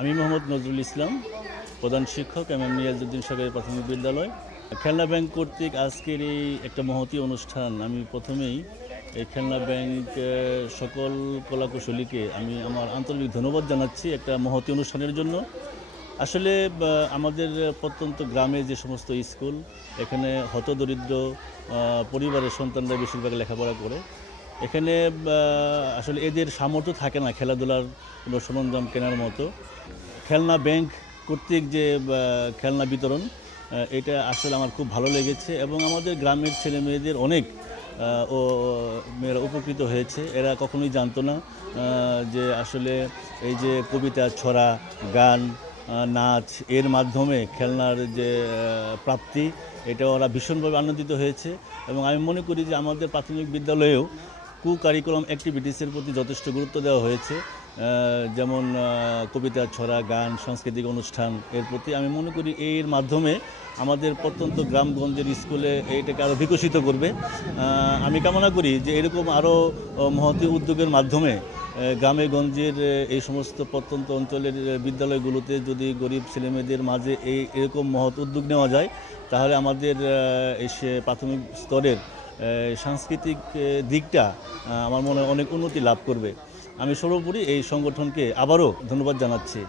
আমি মোহাম্মদ নজরুল ইসলাম, প্রধান শিক্ষক এমএম নিয়াজউদ্দিন সরকারি প্রাথমিক বিদ্যালয়। খেলনা ব্যাংক কর্তৃক আজকের এই একটা মহতী অনুষ্ঠান। আমি প্রথমেই এই খেলনা ব্যাংক সকল কলাকুশলীকে আমি আমার আন্তরিক ধন্যবাদ জানাচ্ছি একটা মহতী অনুষ্ঠানের জন্য। আসলে আমাদের প্রত্যন্ত গ্রামে যে সমস্ত স্কুল, এখানে হতদরিদ্র পরিবারের সন্তানরা বেশিরভাগ লেখাপড়া করে। এখানে আসলে এদের সামর্থ্য থাকে না খেলাধুলার কোনো সরঞ্জাম কেনার মতো। খেলনা ব্যাংক কর্তৃক যে খেলনা বিতরণ, এটা আসলে আমার খুব ভালো লেগেছে এবং আমাদের গ্রামের ছেলে মেয়েদের অনেক ও মেয়েরা উপকৃত হয়েছে। এরা কখনোই জানতো না যে আসলে এই যে কবিতা, ছড়া, গান, নাচ এর মাধ্যমে খেলনার যে প্রাপ্তি, এটা ওরা ভীষণভাবে আনন্দিত হয়েছে। এবং আমি মনে করি যে আমাদের প্রাথমিক বিদ্যালয়েও কারিকুলাম অ্যাক্টিভিটিসের প্রতি যথেষ্ট গুরুত্ব দেওয়া হয়েছে। যেমন কবিতা, ছড়া, গান, সাংস্কৃতিক অনুষ্ঠান এর প্রতি আমি মনে করি এর মাধ্যমে আমাদের প্রত্যন্ত গ্রামগঞ্জের স্কুলে এইটাকে আরও বিকশিত করবে। আমি কামনা করি যে এরকম আরও মহতী উদ্যোগের মাধ্যমে গ্রামে গঞ্জের এই সমস্ত প্রত্যন্ত অঞ্চলের বিদ্যালয়গুলোতে যদি গরিব ছেলেমেয়েদের মাঝে এরকম মহৎ উদ্যোগ নেওয়া যায়, তাহলে আমাদের সে প্রাথমিক স্তরের সাংস্কৃতিক দিকটা আমার মনে হয় অনেক উন্নতি লাভ করবে। আমি সর্বোপরি এই সংগঠনকে আবারও ধন্যবাদ জানাচ্ছি।